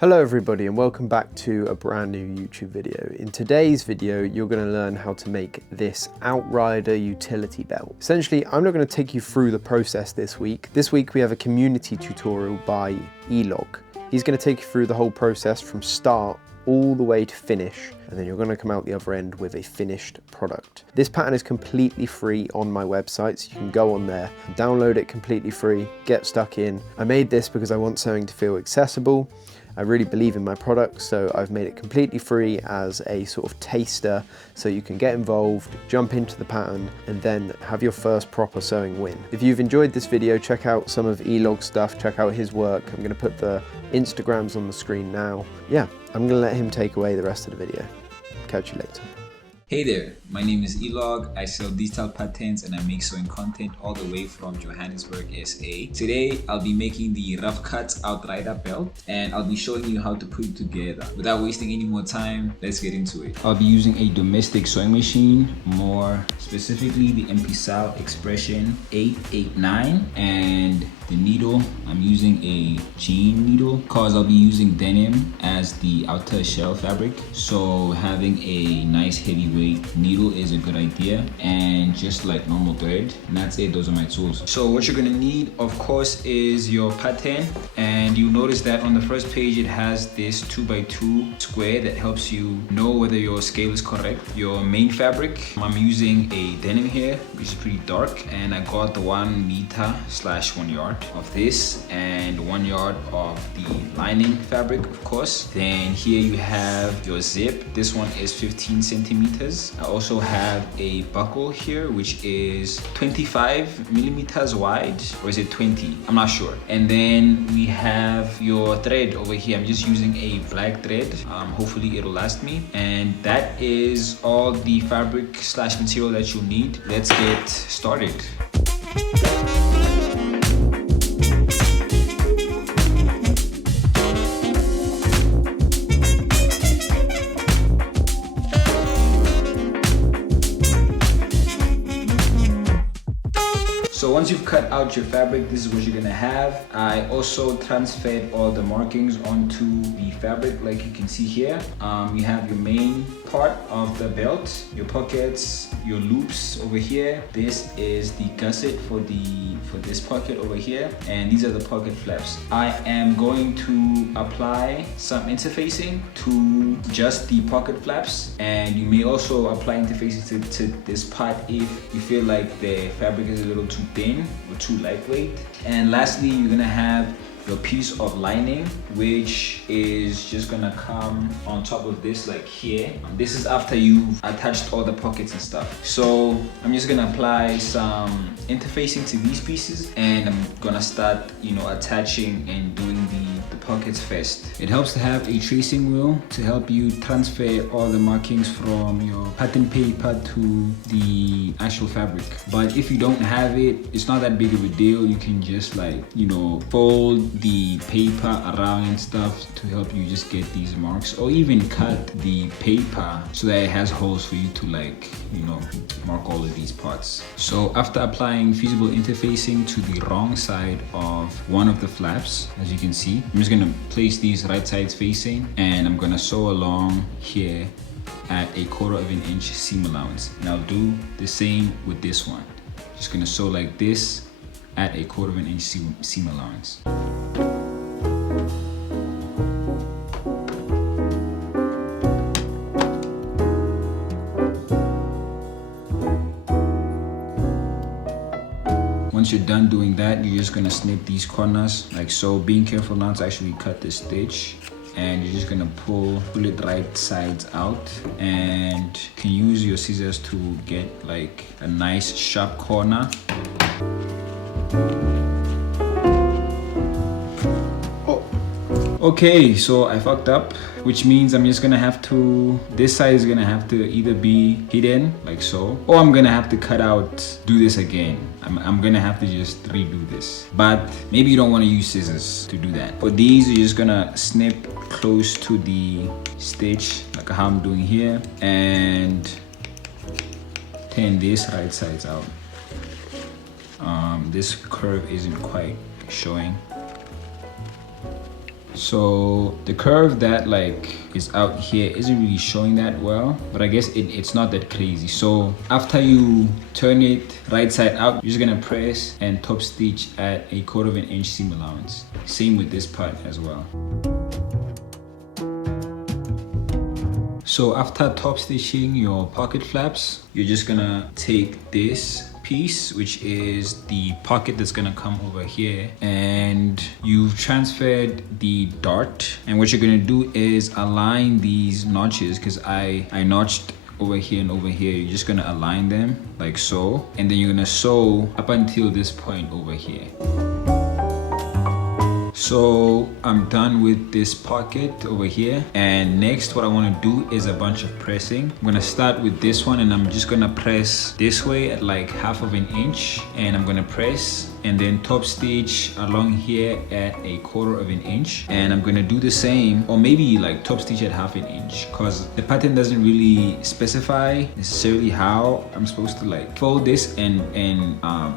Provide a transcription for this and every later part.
Hello everybody and welcome back to a brand new YouTube video. In today's video, you're going to learn how to make this Outrider utility belt. Essentially, I'm not going to take you through the process this week. This week we have a community tutorial by Elog. He's going to take you through the whole process from start all the way to finish, and then you're going to come out the other end with a finished product. This pattern is completely free on my website, so you can go on there and download it completely free, get stuck in. I made this because I want something to feel accessible. I really believe in my product, so I've made it completely free as a sort of taster, so you can get involved, jump into the pattern, and then have your first proper sewing win. If you've enjoyed this video, check out some of Elog's stuff, check out his work. I'm going to put the Instagrams on the screen now. Yeah, I'm going to let him take away the rest of the video. Catch you later. Hey there, my name is Elog. I sell digital patterns and I make sewing content all the way from Johannesburg, SA. Today, I'll be making the Roughcut Outrider Belt and I'll be showing you how to put it together. Without wasting any more time, let's get into it. I'll be using a domestic sewing machine, more specifically the MP Expression 889, and the needle, I'm using a jean needle because I'll be using denim as the outer shell fabric. So having a nice heavyweight needle is a good idea, and just like normal thread. And that's it, those are my tools. So what you're gonna need, of course, is your pattern. And you'll notice that on the first page, it has this 2x2 square that helps you know whether your scale is correct. Your main fabric, I'm using a denim here, which is pretty dark. And I got the 1 meter/1 yard of this and 1 yard of the lining fabric, of course. Then here you have your zip. This one is 15 centimeters. I also have a buckle here, which is 25 millimeters wide, or is it 20? I'm not sure. And then we have your thread over here. I'm just using a black thread. Hopefully it'll last me. And that is all the fabric/material that you'll need. Let's get started. So once you've cut out your fabric, this is what you're gonna have. I also transferred all the markings onto the fabric, like you can see here. You have your main part of the belt, your pockets, your loops over here. This is the gusset for this pocket over here, and these are the pocket flaps. I am going to apply some interfacing to just the pocket flaps, and you may also apply interfacing to this part if you feel like the fabric is a little too thin or too lightweight. And lastly, you're gonna have your piece of lining, which is just gonna come on top of this, like here. This is after you've attached all the pockets and stuff. So I'm just gonna apply some interfacing to these pieces, and I'm gonna start, attaching and doing the pockets first. It helps to have a tracing wheel to help you transfer all the markings from your pattern paper to the actual fabric. But if you don't have it, it's not that big of a deal. You can just fold the paper around and stuff to help you just get these marks, or even cut the paper so that it has holes for you to mark all of these parts. So after applying feasible interfacing to the wrong side of one of the flaps, as you can see, I'm just gonna place these right sides facing, and I'm gonna sew along here at 1/4 inch seam allowance. And I'll do the same with this one. Just gonna sew like this at 1/4 inch seam allowance. Once you're done doing that, you're just gonna snip these corners like so, being careful not to actually cut the stitch. And you're just gonna pull it right sides out, and you can use your scissors to get like a nice sharp corner. Okay, so I fucked up, which means I'm just gonna have to, this side is gonna have to either be hidden like so, or I'm gonna have to do this again. I'm gonna have to just redo this. But maybe you don't wanna use scissors to do that. For these, you're just gonna snip close to the stitch, like how I'm doing here, and turn this right sides out. This curve isn't quite showing. So the curve that like is out here isn't really showing that well, but I guess it's not that crazy. So after you turn it right side out, you're just gonna press and top stitch at 1/4 inch seam allowance. Same with this part as well. So after top stitching your pocket flaps, you're just gonna take this piece, which is the pocket that's gonna come over here, and you've transferred the dart, and what you're gonna do is align these notches, because I notched over here and over here. You're just gonna align them like so, and then you're gonna sew up until this point over here. So I'm done with this pocket over here, and next what I want to do is a bunch of pressing. I'm gonna start with this one, and I'm just gonna press this way at like 1/2 inch, and I'm gonna press and then top stitch along here at 1/4 inch, and I'm gonna do the same, or maybe like top stitch at 1/2 inch, because the pattern doesn't really specify necessarily how I'm supposed to like fold this and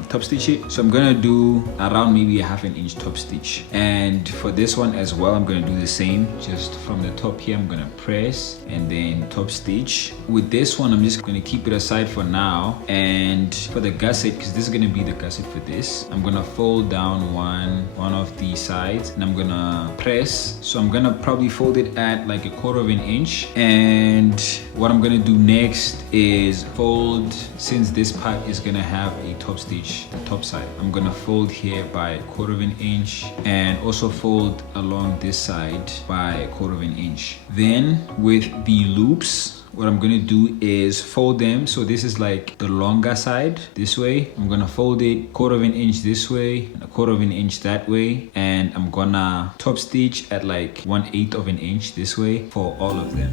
top stitch it. So I'm gonna do around maybe 1/2 inch top stitch, and for this one as well I'm gonna do the same. Just from the top here I'm gonna press and then top stitch. With this one I'm just gonna keep it aside for now, and for the gusset, because this is gonna be the gusset for this, I'm gonna fold down one of the sides, and I'm gonna press. So I'm gonna probably fold it at like 1/4 inch, and what I'm gonna do next is fold, since this part is gonna have a top stitch, the top side, I'm gonna fold here by 1/4 inch, and also fold along this side by 1/4 inch. Then with the loops, what I'm gonna do is fold them. So this is like the longer side this way. I'm gonna fold it 1/4 inch this way and 1/4 inch that way, and I'm gonna top stitch at like 1/8 inch this way for all of them.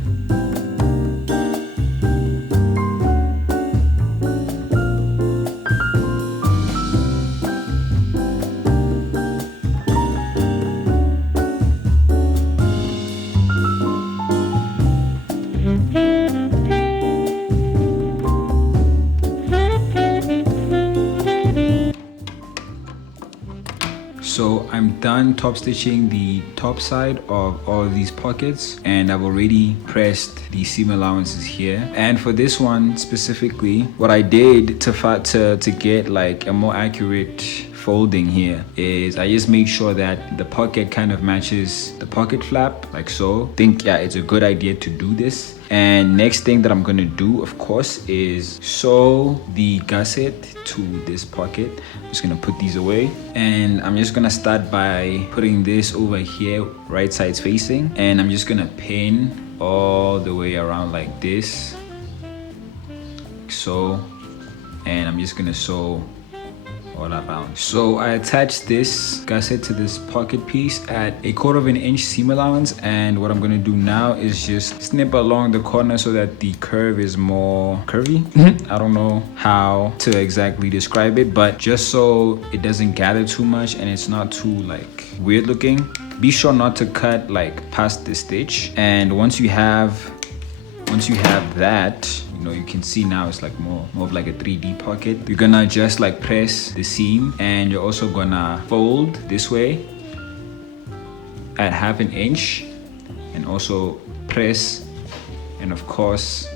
So I'm done top stitching the top side of all of these pockets, and I've already pressed the seam allowances here. And for this one specifically, what I did to get like a more accurate folding here is I just make sure that the pocket kind of matches the pocket flap like so. Think yeah, it's a good idea to do this. And next thing that I'm gonna do, of course, is sew the gusset to this pocket. I'm just gonna put these away, and I'm just gonna start by putting this over here, right sides facing, and I'm just gonna pin all the way around like this, like so, and I'm just gonna sew all around. So I attached this gusset to this pocket piece at 1/4 inch seam allowance, and what I'm gonna do now is just snip along the corner so that the curve is more curvy. I don't know how to exactly describe it, but just so it doesn't gather too much and it's not too like weird looking. Be sure not to cut like past the stitch, and once you have that, you know, you can see now it's like more of like a 3D pocket. You're gonna just like press the seam, and you're also gonna fold this way at 1/2 inch, and also press, and of course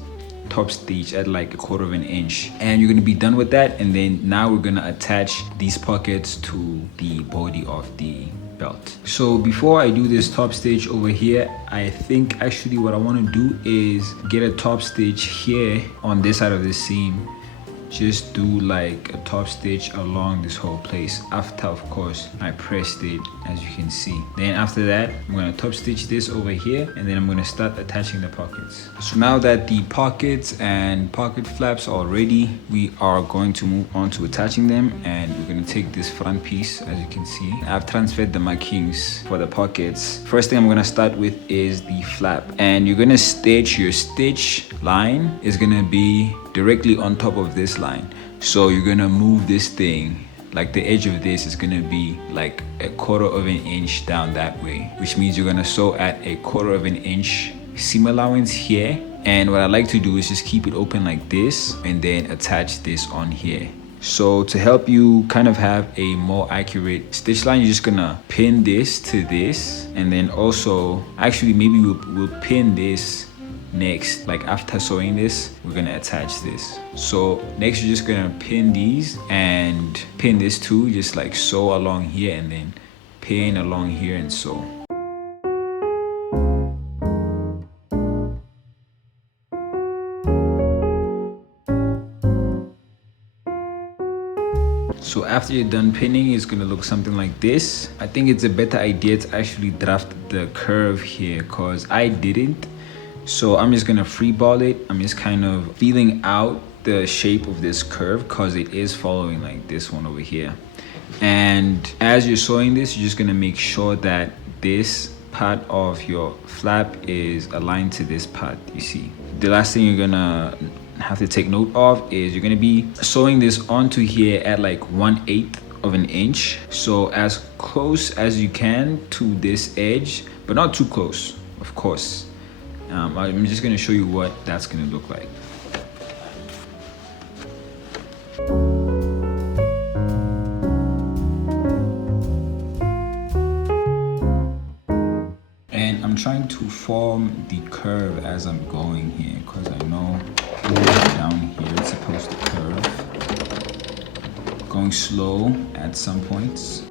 top stitch at like 1/4 inch, and you're gonna be done with that. And then now we're gonna attach these pockets to the body of the belt. So before I do this top stitch over here, I think actually what I want to do is get a top stitch here on this side of the seam. Just do like a top stitch along this whole place after, of course, I pressed it, as you can see. Then after that, I'm going to top stitch this over here, and then I'm going to start attaching the pockets. So now that the pockets and pocket flaps are ready, we are going to move on to attaching them, and we're going to take this front piece. As you can see, I've transferred the markings for the pockets. First thing I'm going to start with is the flap, and you're going to stitch, your stitch line is going to be directly on top of this line. So you're gonna move this thing, like the edge of this is gonna be like 1/4 inch down that way, which means you're gonna sew at 1/4 inch seam allowance here. And what I like to do is just keep it open like this, and then attach this on here. So to help you kind of have a more accurate stitch line, you're just gonna pin this to this, and then also actually maybe we'll pin this next. Like after sewing this, we're gonna attach this. So next you're just gonna pin these and pin this too, just like sew along here and then pin along here and sew. So after you're done pinning, it's gonna look something like this. I think it's a better idea to actually draft the curve here because I didn't. So I'm just gonna free ball it. I'm just kind of feeling out the shape of this curve because it is following like this one over here. And as you're sewing this, you're just gonna make sure that this part of your flap is aligned to this part, you see. The last thing you're gonna have to take note of is you're gonna be sewing this onto here at like 1/8 of an inch. So as close as you can to this edge, but not too close, of course. I'm just gonna show you what that's gonna look like. And I'm trying to form the curve as I'm going here because I know down here it's supposed to curve. Going slow at some points.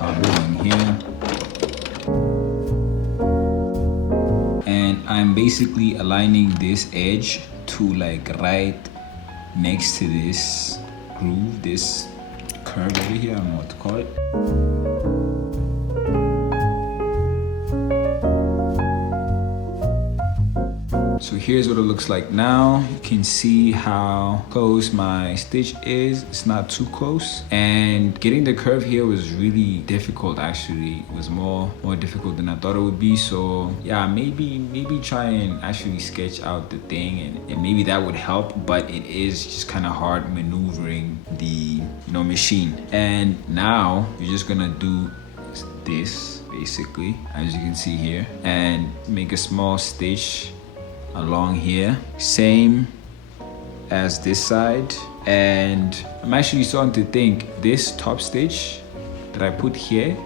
Going here. And I'm basically aligning this edge to like right next to this groove, this curve over here, I don't know what to call it. So here's what it looks like now. You can see how close my stitch is. It's not too close. And getting the curve here was really difficult actually. It was more difficult than I thought it would be. So yeah, maybe try and actually sketch out the thing and maybe that would help, but it is just kind of hard maneuvering the machine. And now you're just gonna do this basically, as you can see here, and make a small stitch along here, same as this side. And I'm actually starting to think this top stitch that I put here,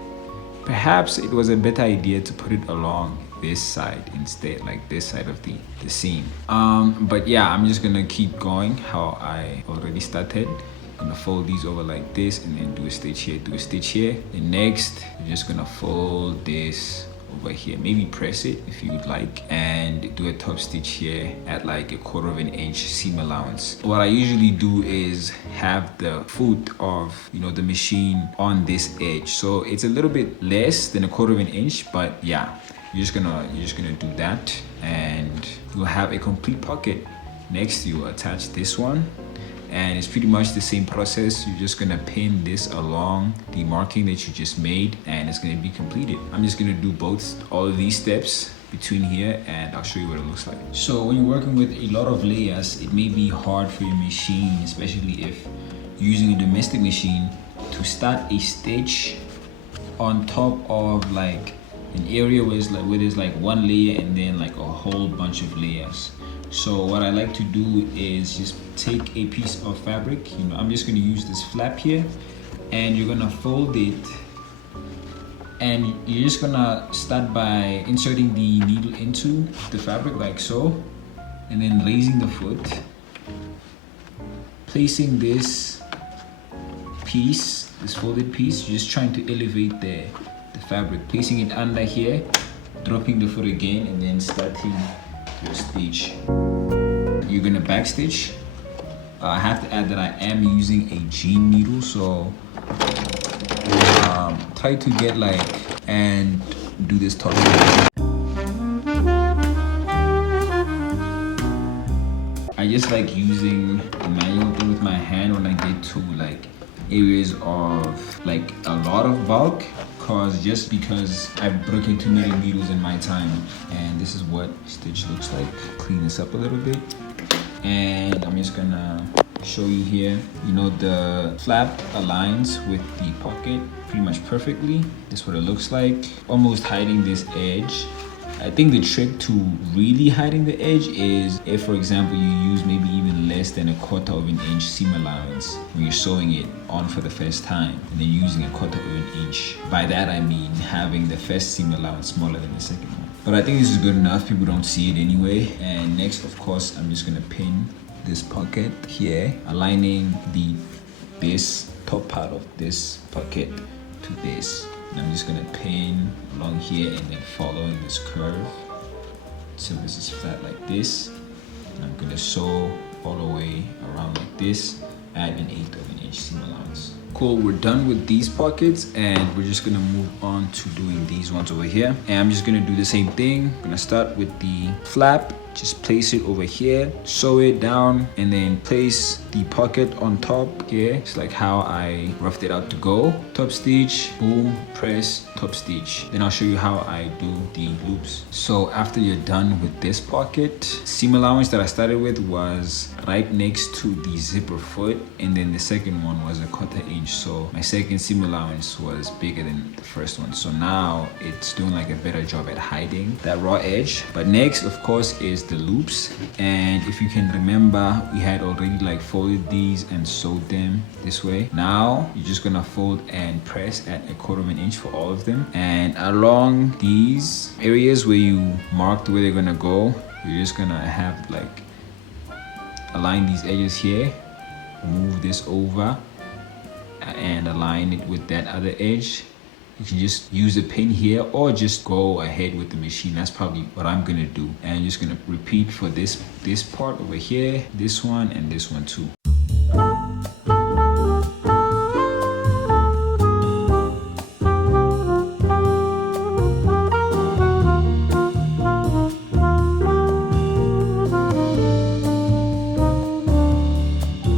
perhaps it was a better idea to put it along this side instead, like this side of the seam. But yeah, I'm just gonna keep going how I already started. I'm gonna fold these over like this and then do a stitch here, do a stitch here. And next, you're just gonna fold this over here, maybe press it if you would like, and do a top stitch here at like 1/4 of an inch seam allowance. What I usually do is have the foot of the machine on this edge, so it's a little bit less than 1/4 of an inch, but yeah, you're just gonna do that and you'll have a complete pocket. Next, you attach this one. And it's pretty much the same process. You're just gonna pin this along the marking that you just made and it's gonna be completed. I'm just gonna do all of these steps between here and I'll show you what it looks like. So when you're working with a lot of layers, it may be hard for your machine, especially if you're using a domestic machine, to start a stitch on top of like an area where there's like one layer and then like a whole bunch of layers. So what I like to do is just take a piece of fabric, I'm just going to use this flap here, and you're going to fold it, and you're just going to start by inserting the needle into the fabric like so, and then raising the foot, placing this piece, this folded piece, you're just trying to elevate the fabric, placing it under here, dropping the foot again, and then starting your stitch. You're gonna backstitch. I have to add that I am using a jean needle, so try to get and do this top. I just like using the manual thing with my hand when I get to areas of a lot of bulk, because I've broken too many needles in my time. And this is what stitch looks like. Clean this up a little bit, and I'm just gonna show you here. The flap aligns with the pocket pretty much perfectly. This is what it looks like, almost hiding this edge I think the trick to really hiding the edge is if, for example, you use maybe even less than 1/4 of an inch seam allowance when you're sewing it on for the first time, and then using 1/4 of an inch. By that I mean having the first seam allowance smaller than the second one. But I think this is good enough. People don't see it anyway. And next, of course, I'm just gonna pin this pocket here, aligning this top part of this pocket to this. And I'm just gonna pin along here and then following this curve. So this is flat like this. And I'm gonna sew all the way around like this, add 1/8 of an inch seam allowance. Cool, we're done with these pockets and we're just gonna move on to doing these ones over here. And I'm just gonna do the same thing. I'm gonna start with the flap, just place it over here, sew it down, and then place the pocket on top here. It's like how I roughed it out to go. Top stitch, boom, press, top stitch. Then I'll show you how I do the loops. So after you're done with this pocket, seam allowance that I started with was right next to the zipper foot, and then the second one was 1/4 inch. So my second seam allowance was bigger than the first one. So now it's doing like a better job at hiding that raw edge. But next, of course, is the loops. And if you can remember, we had already like folded these and sewed them this way. Now you're just gonna fold and press at 1/4 of an inch for all of them. And along these areas where you marked where they're gonna go, you're just gonna have like align these edges here, move this over and align it with that other edge. You can just use a pin here or just go ahead with the machine. That's probably what I'm gonna do. And I'm just gonna repeat for this part over here, this one, and this one too.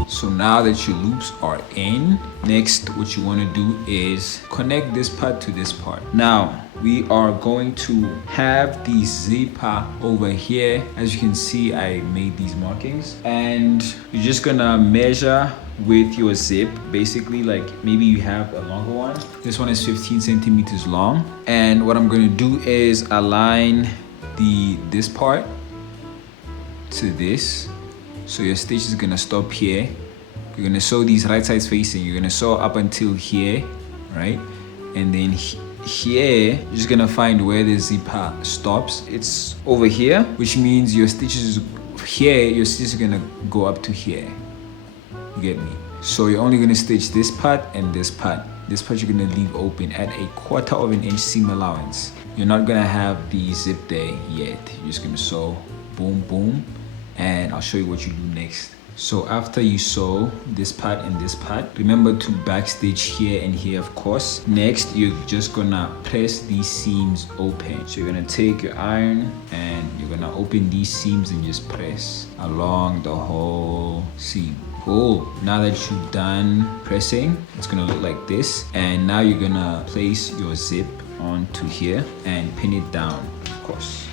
So now that your loops are in, next what you want to do is connect this part to this part. Now we are going to have the zipper over here. As you can see, I made these markings, and you're just gonna measure with your zip. Basically, like maybe you have a longer one. This one is 15 centimeters long, and what I'm gonna do is align this part to this. So your stitch is gonna stop here. You're gonna sew these right sides facing. You're gonna sew up until here, right? And then here, you're just gonna find where the zipper stops. It's over here, which means your stitches here, your stitches are gonna go up to here. You get me? So you're only gonna stitch this part and this part. This part you're gonna leave open at 1/4 of an inch seam allowance. You're not gonna have the zip there yet. You're just gonna sew boom, boom, and I'll show you what you do next. So after you sew this part and this part, remember to backstitch here and here, of course. Next, you're just gonna press these seams open. So you're gonna take your iron and you're gonna open these seams and just press along the whole seam. Cool. Now that you're done pressing, it's gonna look like this. And now you're gonna place your zip onto here and pin it down, of course.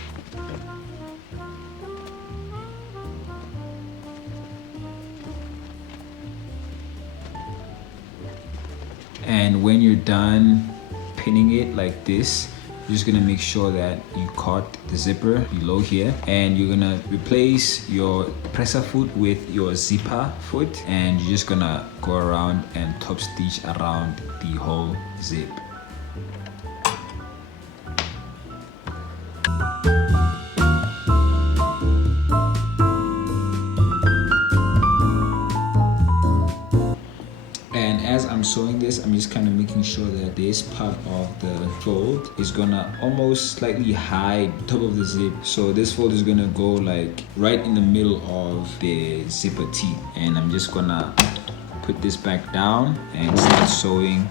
And when you're done pinning it like this, you're just gonna make sure that you caught the zipper below here, and you're gonna replace your presser foot with your zipper foot, and you're just gonna go around and top stitch around the whole zip. Sewing this, I'm just kind of making sure that this part of the fold is gonna almost slightly hide the top of the zip. So this fold is gonna go like right in the middle of the zipper teeth, and I'm just gonna put this back down and start sewing.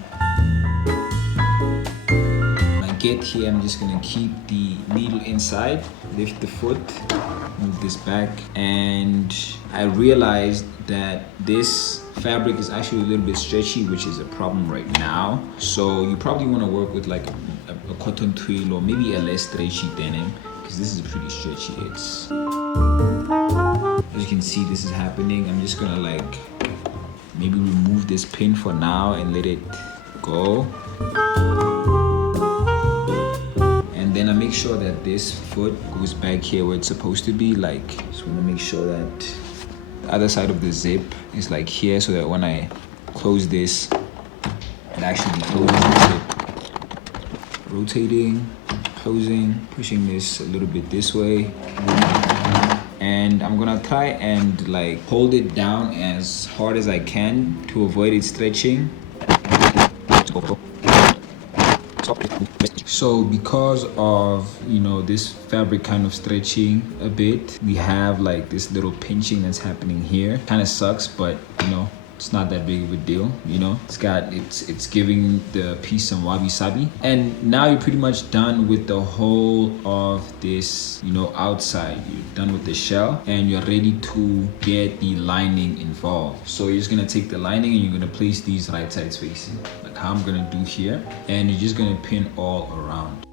When I get here, I'm just gonna keep the needle inside, lift the foot, move this back, and I realized that this fabric is actually a little bit stretchy, which is a problem right now. So you probably want to work with like a cotton twill or maybe a less stretchy denim, because this is pretty stretchy. It's, as you can see, this is happening. I'm just gonna like maybe remove this pin for now and let it go. And then I make sure that this foot goes back here where it's supposed to be. Like, just want to make sure that the other side of the zip is like here, so that when I close this, it actually closes the zip. Rotating, closing, pushing this a little bit this way. And I'm gonna try and like hold it down as hard as I can to avoid it stretching. So because of, you know, this fabric kind of stretching a bit, we have like this little pinching that's happening here. Kind of sucks, but you know, it's not that big of a deal, you know. It's giving the piece some wabi-sabi. And now you're pretty much done with the whole of this, you know, outside. You're done with the shell and you're ready to get the lining involved. So you're just gonna take the lining and you're gonna place these right sides facing, like how I'm gonna do here. And you're just gonna pin all around.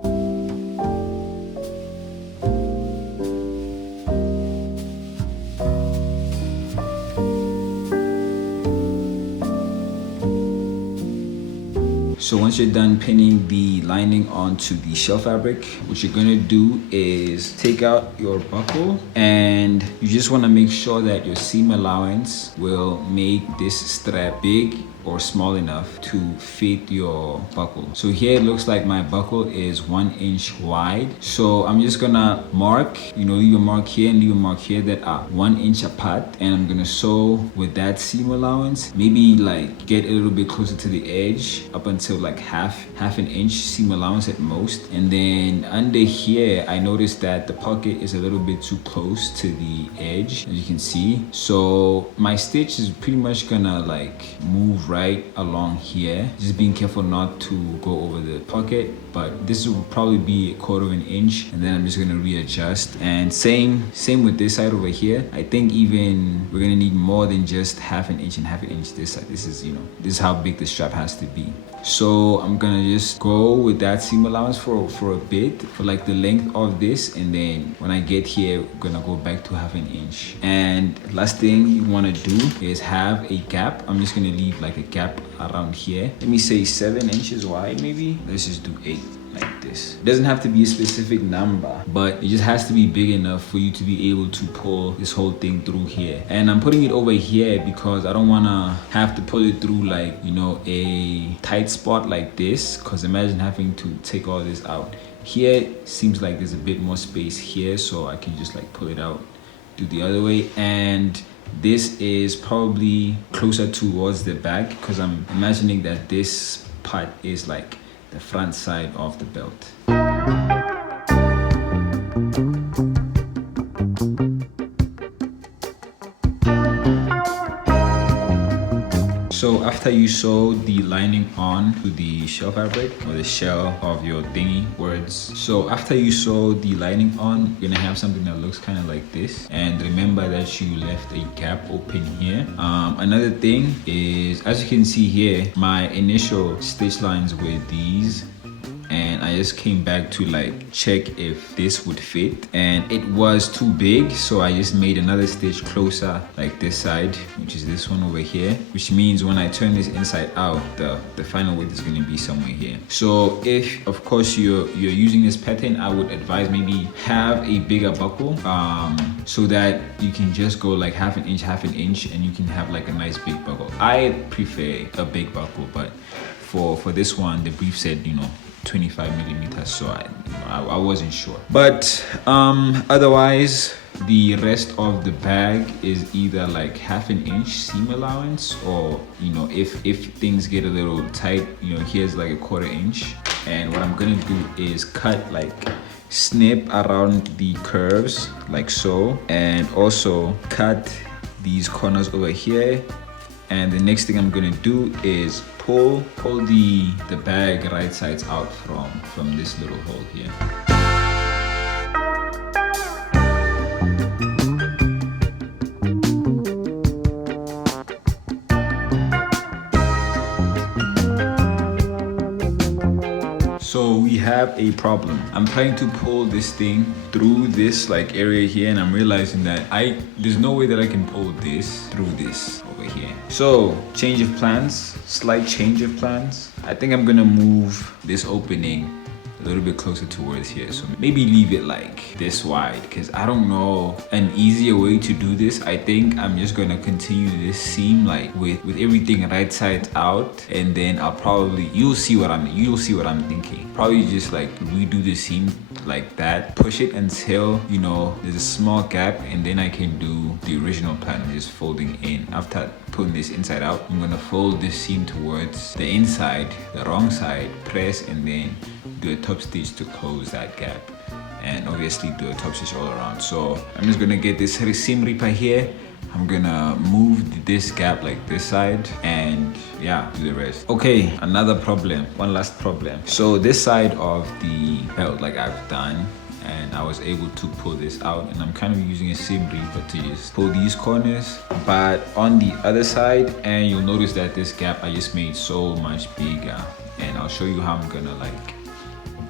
So once you're done pinning the lining onto the shell fabric, what you're gonna do is take out your buckle, and you just wanna make sure that your seam allowance will make this strap big or small enough to fit your buckle. So here it looks like my buckle is 1 inch wide. So I'm just gonna mark, you know, leave a mark here and leave a mark here that are 1 inch apart. And I'm gonna sew with that seam allowance, maybe like get a little bit closer to the edge up until like half an inch seam allowance at most. And then under here, I noticed that the pocket is a little bit too close to the edge, as you can see. So my stitch is pretty much gonna like move right along here, just being careful not to go over the pocket. But this will probably be 1/4 of an inch, and then I'm just gonna readjust. And same with this side over here. I think even we're gonna need more than just 1/2 inch and 1/2 inch this side. This is, you know, this is how big the strap has to be. So I'm gonna just go with that seam allowance for a bit, for like the length of this, and then when I get here, I'm gonna go back to 1/2 inch. And last thing you wanna do is have a gap. I'm just gonna leave like a gap around here. Let me say 7 inches wide maybe. Let's just do 8. Like this. It doesn't have to be a specific number, but it just has to be big enough for you to be able to pull this whole thing through here. And I'm putting it over here because I don't want to have to pull it through like, you know, a tight spot like this, because imagine having to take all this out. Here seems like there's a bit more space here, so I can just like pull it out, do the other way. And this is probably closer towards the back, because I'm imagining that this part is like the front side of the belt. So after you sew the lining on to the shell fabric, or the shell of your thingy words. So after you sew the lining on, you're gonna have something that looks kind of like this. And remember that you left a gap open here. Another thing is, as you can see here, my initial stitch lines were these. And I just came back to like check if this would fit, and it was too big, so I just made another stitch closer like this side, which is this one over here, which means when I turn this inside out, the final width is going to be somewhere here. So if of course you're using this pattern, I would advise maybe have a bigger buckle, so that you can just go like 1/2 inch, and you can have like a nice big buckle. I prefer a big buckle, but for this one, the brief said, you know, 25 millimeters, so I wasn't sure. But otherwise, the rest of the bag is either like 1/2 inch seam allowance, or, you know, if things get a little tight, you know, here's like 1/4 inch. And what I'm gonna do is cut, like snip around the curves like so, and also cut these corners over here. And the next thing I'm gonna do is pull the bag right sides out from this little hole here. So we have a problem. I'm trying to pull this thing through this like area here, and I'm realizing that there's no way that I can pull this through this over here. So change of plans, slight change of plans. I think I'm gonna move this opening a little bit closer towards here. So maybe leave it like this wide, because I don't know an easier way to do this. I think I'm just gonna continue this seam like with everything right side out, and then I'll probably, you'll see what I'm thinking. Probably just like redo the seam like that, push it until, you know, there's a small gap, and then I can do the original plan, just folding in. After putting this inside out, I'm gonna fold this seam towards the inside, the wrong side, press, and then do a top stitch to close that gap, and obviously do a top stitch all around. So I'm just gonna get this seam ripper here. I'm gonna move this gap like this side, and yeah, do the rest. Okay, another problem, one last problem. So this side of the belt, like I've done, and I was able to pull this out, and I'm kind of using a seam ripper to just pull these corners. But on the other side, and you'll notice that this gap I just made so much bigger, and I'll show you how I'm gonna like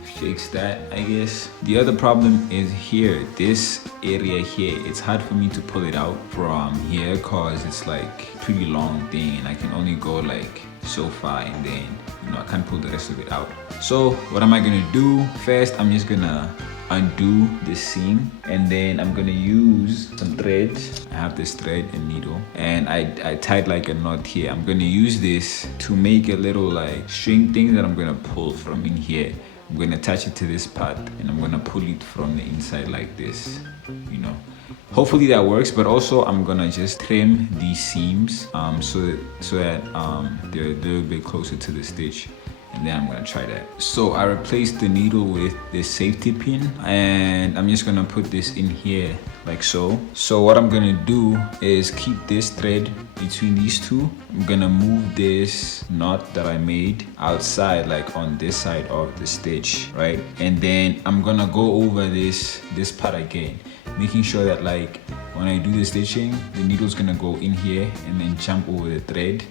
fix that, I guess. The other problem is here, this area here. It's hard for me to pull it out from here because it's like pretty long thing, and I can only go like so far, and then, you know, I can't pull the rest of it out. So what am I gonna do? First, I'm just gonna undo this seam, and then I'm gonna use some thread. I have this thread and needle, and I tied like a knot here. I'm gonna use this to make a little like string thing that I'm gonna pull from in here. I'm gonna attach it to this part, and I'm gonna pull it from the inside like this, you know. Hopefully that works, but also I'm gonna just trim these seams so that they're a little bit closer to the stitch, and then I'm gonna try that. So I replaced the needle with this safety pin, and I'm just gonna put this in here like so. So what I'm gonna do is keep this thread between these two. I'm gonna move this knot that I made outside, like on this side of the stitch, right? And then I'm gonna go over this part again, making sure that like when I do the stitching, the needle's gonna go in here and then jump over the thread,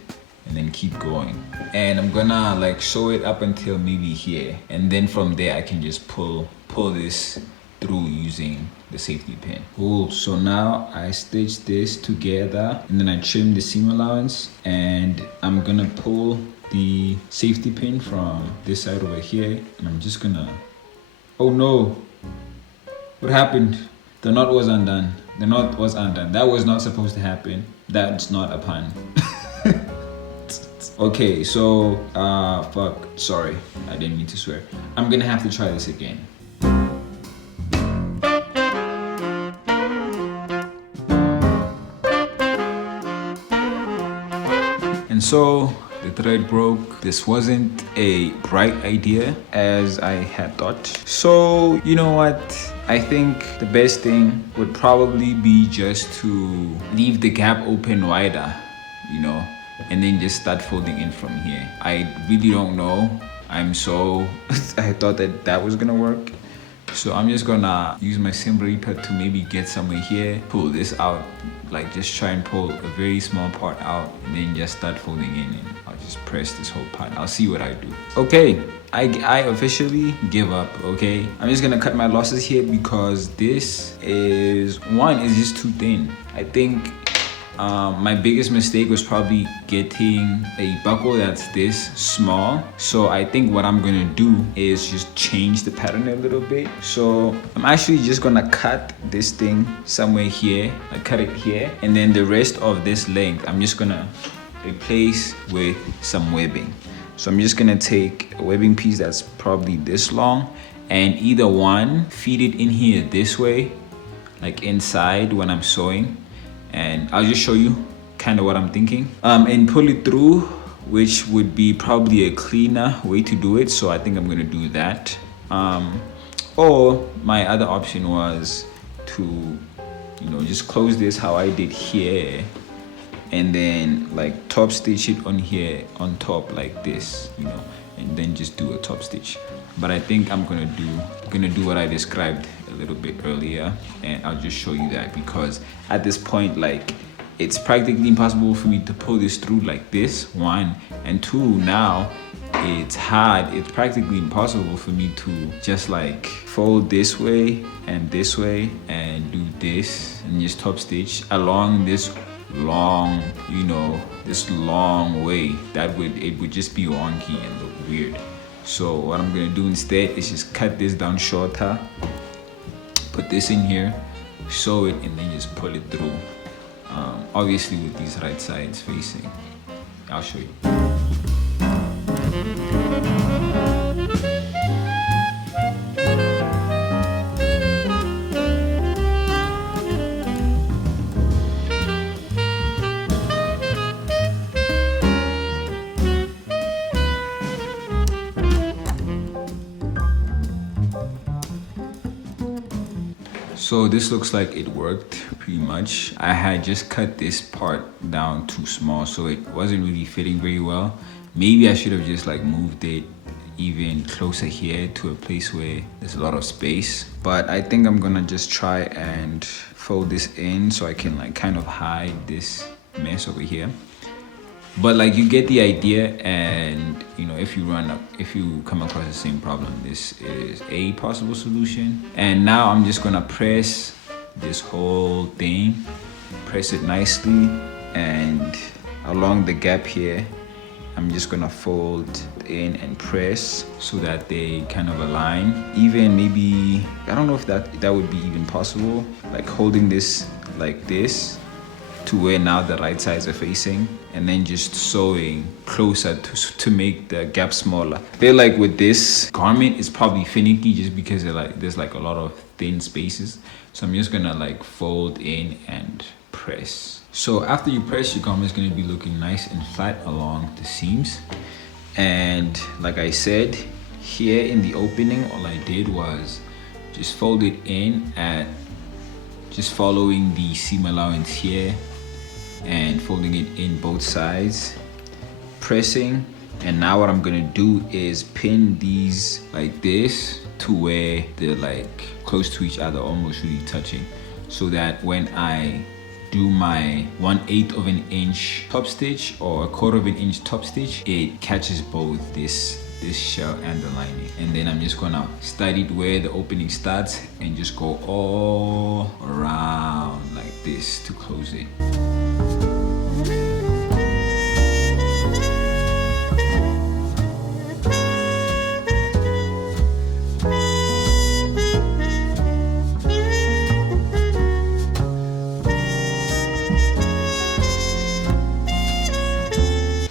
and then keep going. And I'm gonna like sew it up until maybe here, and then from there I can just pull this through using the safety pin. Cool. So now I stitch this together, and then I trim the seam allowance, and I'm gonna pull the safety pin from this side over here, and I'm just gonna, oh no, what happened? The knot was undone. The knot was undone. That was not supposed to happen. That's not a pun. Okay, so fuck, sorry, I didn't mean to swear. I'm gonna have to try this again. And so the thread broke. This wasn't a bright idea as I had thought. So you know what? I think the best thing would probably be just to leave the gap open wider, you know, and then just start folding in from here. I really don't know. I thought that was gonna work. So I'm just gonna use my seam ripper to maybe get somewhere here, pull this out, like just try and pull a very small part out, and then just start folding in, and I'll just press this whole part. I'll see what I do. Okay, I officially give up, okay? I'm just gonna cut my losses here because this is just too thin. I think my biggest mistake was probably getting a buckle that's this small. So I think what I'm gonna do is just change the pattern a little bit. So I'm actually just gonna cut this thing somewhere here. I cut it here, and then the rest of this length I'm just gonna replace with some webbing. So I'm just gonna take a webbing piece that's probably this long, and either one, feed it in here this way, like inside when I'm sewing, and I'll just show you kind of what I'm thinking, and pull it through, which would be probably a cleaner way to do it. So I think I'm gonna do that. Or my other option was to, you know, just close this how I did here, and then like top stitch it on here on top like this, you know, and then just do a top stitch. But I think I'm gonna do what I described a little bit earlier, and I'll just show you that, because at this point, like, it's practically impossible for me to pull this through like this, one, and two, now it's hard, it's practically impossible for me to just like fold this way and do this and just top stitch along this long, you know, this long way. It would just be wonky and look weird. So what I'm gonna do instead is just cut this down shorter, put this in here, sew it, and then just pull it through. Obviously with these right sides facing. I'll show you. So this looks like it worked pretty much. I had just cut this part down too small, so it wasn't really fitting very well. Maybe I should have just like moved it even closer here to a place where there's a lot of space. But I think I'm gonna just try and fold this in so I can like kind of hide this mess over here. But like you get the idea, and you know, if you come across the same problem, this is a possible solution. And now I'm just gonna press this whole thing, press it nicely, and along the gap here, I'm just gonna fold in and press so that they kind of align. Even maybe, I don't know if that would be even possible, like holding this like this to where now the right sides are facing, and then just sewing closer to make the gap smaller. I feel like with this garment, it's probably finicky just because there's like a lot of thin spaces. So I'm just gonna like fold in and press. So after you press, your garment's gonna be looking nice and flat along the seams. And like I said, here in the opening, all I did was just fold it in at just following the seam allowance here and folding it in both sides, pressing. And now what I'm gonna do is pin these like this to where they're like close to each other, almost really touching, so that when I do my 1/8 of an inch top stitch or 1/4 of an inch top stitch, it catches both this shell and the lining. And then I'm just gonna start it where the opening starts and just go all around like this to close it.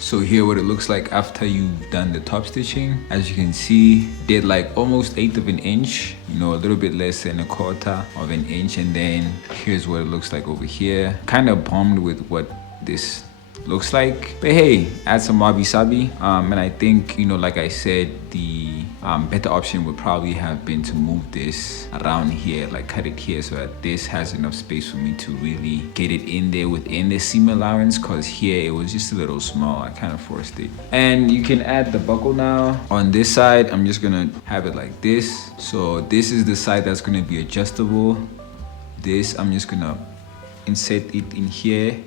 So here what it looks like after you've done the top stitching. As you can see, did like almost 1/8 of an inch, you know, a little bit less than 1/4 of an inch. And then here's what it looks like over here. Kind of bummed with what this looks like, but hey, add some wabi sabi. And I think, you know, like I said, the better option would probably have been to move this around here, like cut it here so that this has enough space for me to really get it in there within the seam allowance, because here it was just a little small. I kind of forced it. And you can add the buckle now. On this side, I'm just gonna have it like this. So this is the side that's gonna be adjustable. This, I'm just gonna insert it in here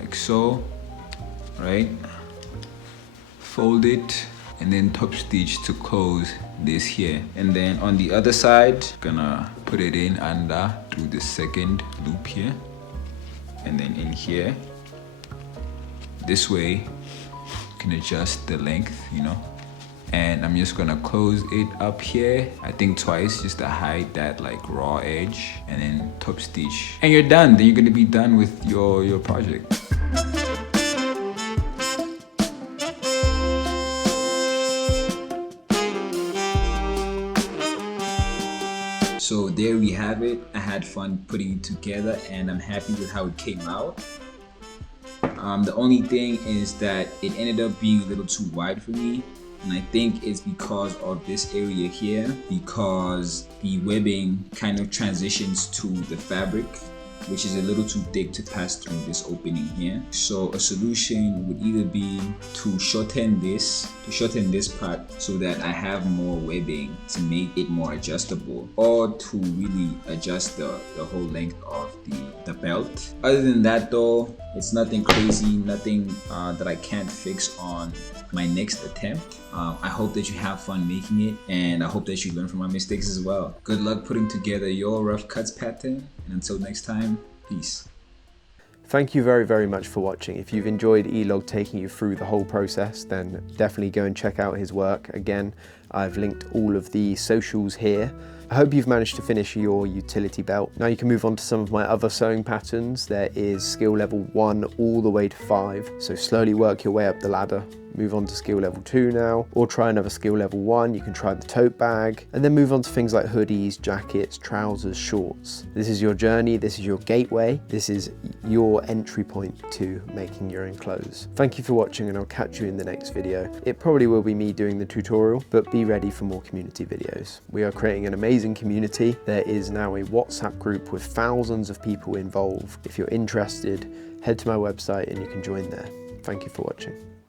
like so, right? Fold it and then top stitch to close this here. And then on the other side, gonna put it in under through the second loop here, and then in here. This way you can adjust the length, you know. And I'm just gonna close it up here, I think twice, just to hide that like raw edge, and then top stitch, and you're done. Then you're gonna be done with your project. So there we have it. I had fun putting it together and I'm happy with how it came out. The only thing is that it ended up being a little too wide for me. And I think it's because of this area here, because the webbing kind of transitions to the fabric, which is a little too thick to pass through this opening here. So a solution would either be to shorten this part so that I have more webbing to make it more adjustable, or to really adjust the whole length of the belt. Other than that though, it's nothing crazy, nothing that I can't fix on my next attempt. I hope that you have fun making it, and I hope that you learn from my mistakes as well. Good luck putting together your rough cuts pattern, and until next time, peace. Thank you very, very much for watching. If you've enjoyed Elog taking you through the whole process, then definitely go and check out his work. Again, I've linked all of the socials here. I hope you've managed to finish your utility belt. Now you can move on to some of my other sewing patterns. There is skill level 1 all the way to 5. So slowly work your way up the ladder. Move on to skill level 2 now, or try another skill level 1. You can try the tote bag, and then move on to things like hoodies, jackets, trousers, shorts. This is your journey, this is your gateway, this is your entry point to making your own clothes. Thank you for watching, and I'll catch you in the next video. It probably will be me doing the tutorial, but be ready for more community videos. We are creating an amazing community. There is now a WhatsApp group with thousands of people involved. If you're interested, head to my website and you can join there. Thank you for watching.